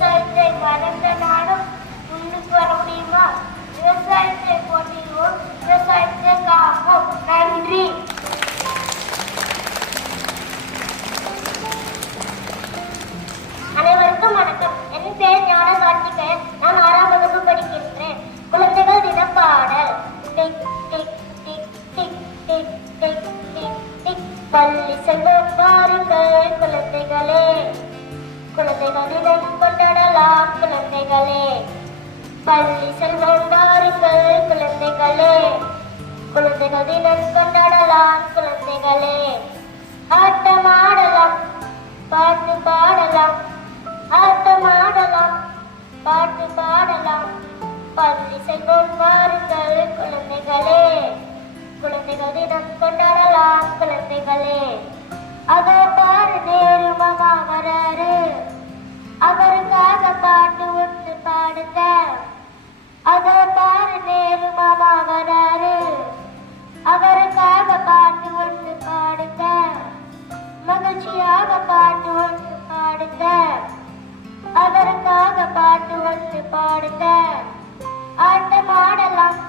விவசாயத்தை வளர்ந்த நாடும் முன்னுக்கு வர முடியுமா? விவசாயத்தை போட்டிடுவோம், விவசாயத்தை காப்போம். நன்றி. அனைவருக்கும் வணக்கம். என் பேர் ஞான கார்த்திகேயன். நான் 6ஆம் வகுப்பு படிக்கின்றேன். குழந்தைகள் தின பாடல். Tick tick tick tick tick tick tick tick. பள்ளி செல்வோம் பாருங்கள் குழந்தைகளே, குழந்தைகள் தினம் கொண்டாடலாம் குழந்தைகளே. பள்ளி செல்வோம் பாருங்கள் குழந்தைகளே, குழந்தைகள் தினம் கொண்டாடலாம் குழந்தைகளே. ஆட்டமாடலாம், பாட்டு பாடலாம், ஆட்டமாடலாம், பாட்டு பாடலாம். பள்ளி செல்வோம் பாருங்கள் குழந்தைகளே, குழந்தைகள் தினம் கொண்டாடலாம் குழந்தைகளே. அதோ பாரு நேரு மாமா வராரு, அவருக்காக பாட்டு ஒன்று பாடுங்க. அதோ பாரு நேரு மாமா வராரு, அவருக்காக பாட்டு ஒன்று பாடுங்க. மகிழ்ச்சியாக பாட்டு ஒன்று பாடுங்க, அவருக்காக பாட்டு ஒன்று பாடுங்க. ஆட்டமாடலாம்,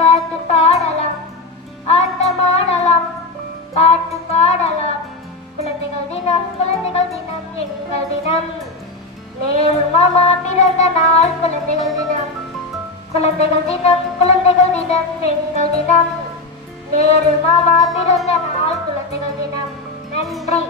பாட்டு பாடலாம், ஆட்டமாடலாம், பாட்டு பாடலாம். குழந்தைகள் தினம், குழந்தைகள் தினம், எங்கள் தினம். நேரு மாமா பிறந்த நாள் குழந்தைகள் தினம். குழந்தைகள் தினம், குழந்தைகள் தினம், எங்கள் தினம். நேரு மாமா பிறந்த நாள் குழந்தைகள் தினம். நன்றி.